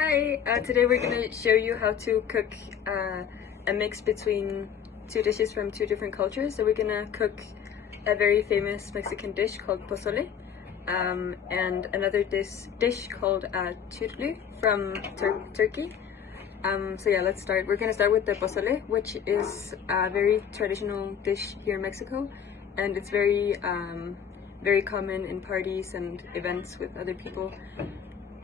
Hi, today we're going to show you how to cook a mix between two dishes from two different cultures. So we're going to cook a very famous Mexican dish called pozole and another dish called chirlu from Turkey. So yeah, let's start. We're going to start with the pozole, which is a very traditional dish here in Mexico, and it's very common in parties and events with other people.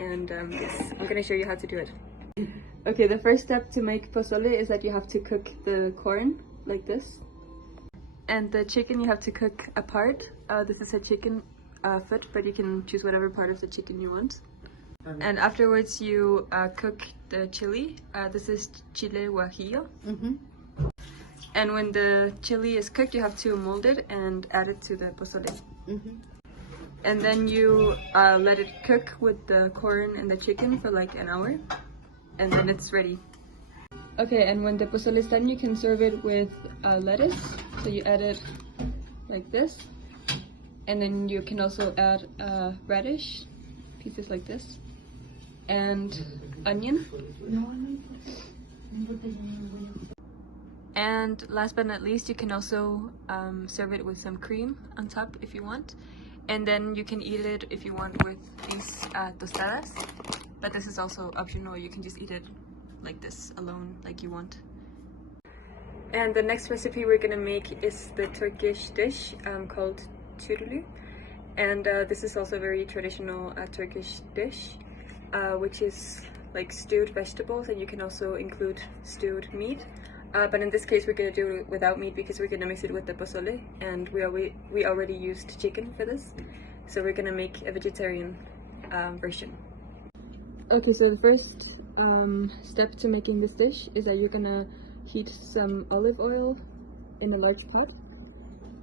And yes, I'm going to show you how to do it. Okay, the first step to make pozole is that you have to cook the corn like this. And the chicken you have to cook apart. This is a chicken foot, but you can choose whatever part of the chicken you want. And afterwards you cook the chili. This is chile guajillo. And when the chili is cooked, you have to mold it and add it to the pozole. And then you let it cook with the corn and the chicken for like an hour, and then it's ready. Okay, and when the pozole is done, you can serve it with lettuce. So you add it like this, and then you can also add radish, pieces like this, and onion. And last but not least, you can also serve it with some cream on top if you want. And then you can eat it if you want with these tostadas, but this is also optional. You can just eat it like this alone, like you want. And the next recipe we're gonna make is the Turkish dish called chirlu, and this is also a very traditional Turkish dish, which is like stewed vegetables, and you can also include stewed meat. But in this case, we're going to do it without meat because we're going to mix it with the pozole, and we already used chicken for this, so we're going to make a vegetarian version. Okay, so the first step to making this dish is that you're going to heat some olive oil in a large pot,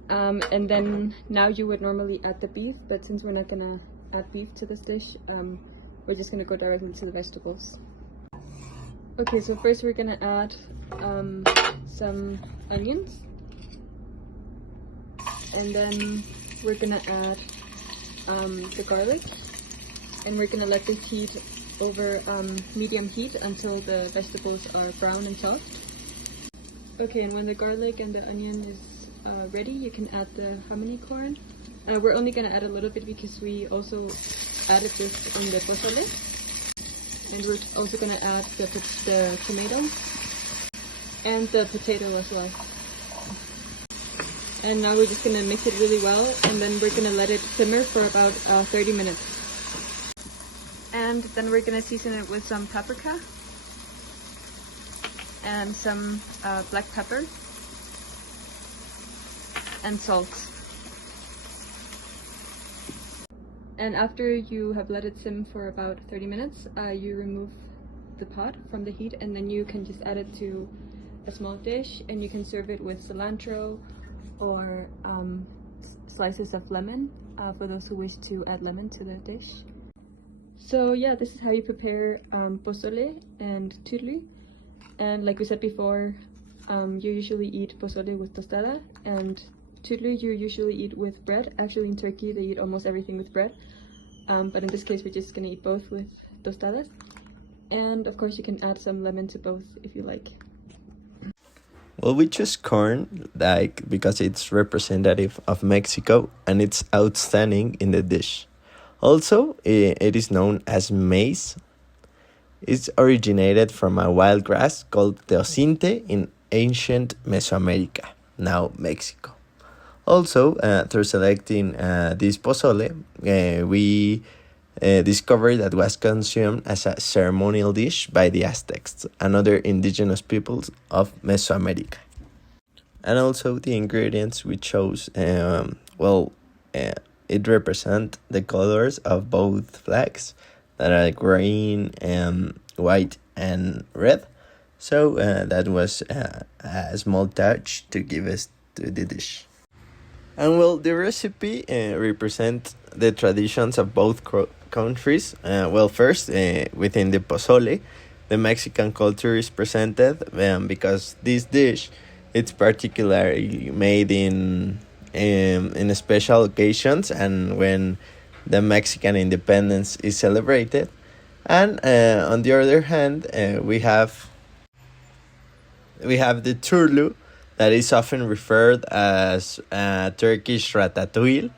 and then now you would normally add the beef, but since we're not going to add beef to this dish, we're just going to go directly to the vegetables. Okay, so first we're gonna add some onions, and then we're gonna add the garlic, and we're gonna let this heat over medium heat until the vegetables are brown and soft. Okay, and when the garlic and the onion is ready, you can add the hamani corn. We're only gonna add a little bit because we also added this in the pozole. And we're also going to add the tomato and the potato as well. And now we're just going to mix it really well, and then we're going to let it simmer for about 30 minutes. And then we're going to season it with some paprika and some black pepper and salt. And after you have let it simmer for about 30 minutes, you remove the pot from the heat, and then you can just add it to a small dish, and you can serve it with cilantro or slices of lemon for those who wish to add lemon to the dish. So yeah, this is how you prepare pozole and chirlu. And like we said before, you usually eat pozole with tostada, and chirlu you usually eat with bread. Actually, in Turkey they eat almost everything with bread, but in this case we're just gonna eat both with tostadas. And of course you can add some lemon to both if you like. Well, we choose corn because it's representative of Mexico and it's outstanding in the dish. Also, it is known as maize. It's originated from a wild grass called teosinte in ancient Mesoamerica, now Mexico. Also, through selecting this pozole, we discovered that was consumed as a ceremonial dish by the Aztecs and other indigenous peoples of Mesoamerica. And also the ingredients we chose, it represents the colors of both flags that are green, white, and red. So that was a small touch to give us to the dish. And well, the recipe represents the traditions of both countries. First, within the pozole, the Mexican culture is presented because this dish it's particularly made in special occasions and when the Mexican independence is celebrated. And on the other hand, we have the turlu, that is often referred as Turkish ratatouille.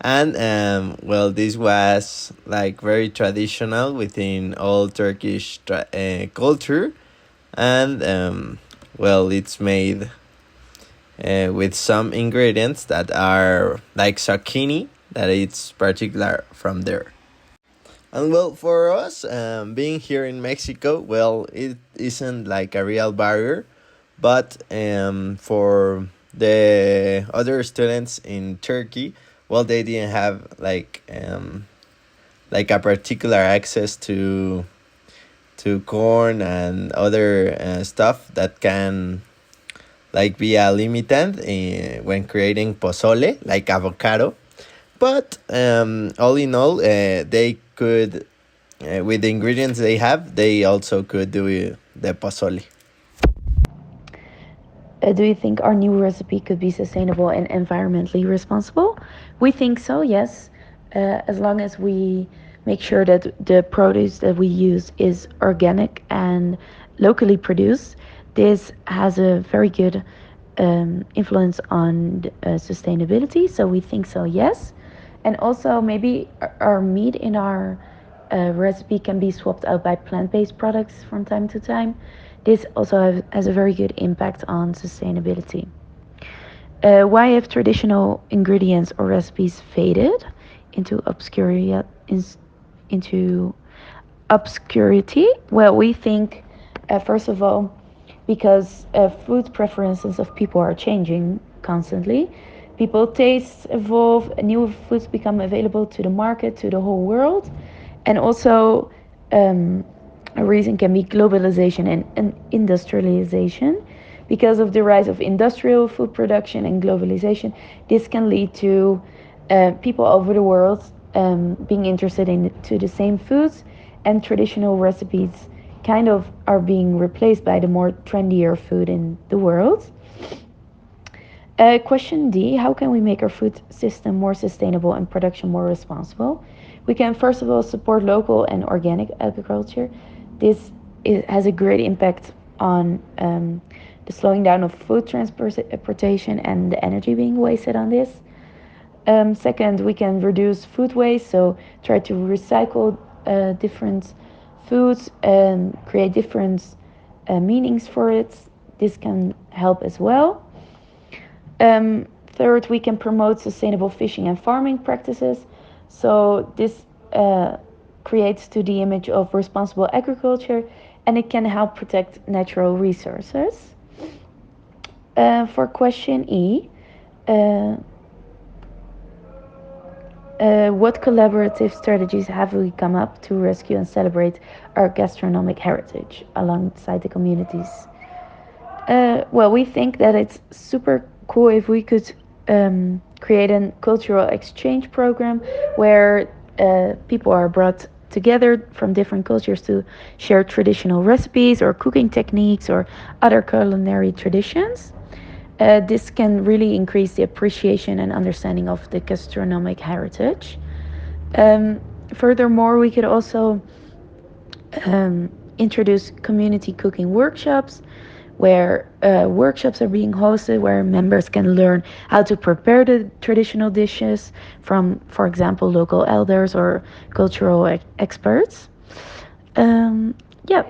And well, this was like very traditional within all Turkish culture. And well, it's made with some ingredients that are like zucchini, that it's particular from there. And well, for us, being here in Mexico, well, it isn't like a real barrier, but for the other students in Turkey, well, they didn't have like a particular access to corn and other stuff that can like be a limitant when creating pozole, like avocado. But all in all, they could, with the ingredients they have, they also could do the pozole. Do you think our new recipe could be sustainable and environmentally responsible? We think so, yes. As long as we make sure that the produce that we use is organic and locally produced, this has a very good influence on sustainability. So we think so, yes. And also, maybe our meat in our recipe can be swapped out by plant based products from time to time. This also has a very good impact on sustainability. Why have traditional ingredients or recipes faded into into obscurity? Well, we think, first of all, because food preferences of people are changing constantly. People tastes evolve, new foods become available to the market, to the whole world, and also a reason can be globalization and industrialization. Because of the rise of industrial food production and globalization, this can lead to people over the world being interested in to the same foods, and traditional recipes kind of are being replaced by the more trendier food in the world. Question D: how can we make our food system more sustainable and production more responsible? We can first of all support local and organic agriculture. This has a great impact on the slowing down of food transportation and the energy being wasted on this. Second, we can reduce food waste, so try to recycle different foods and create different meanings for it. This can help as well. Third, we can promote sustainable fishing and farming practices. So this creates to the image of responsible agriculture, and it can help protect natural resources. For question E, what collaborative strategies have we come up to rescue and celebrate our gastronomic heritage alongside the communities? Well, we think that it's super cool if we could create a cultural exchange program where people are brought together from different cultures to share traditional recipes or cooking techniques or other culinary traditions. This can really increase the appreciation and understanding of the gastronomic heritage. Furthermore, we could also introduce community cooking workshops where workshops are being hosted where members can learn how to prepare the traditional dishes from, for example, local elders or cultural experts. Yeah,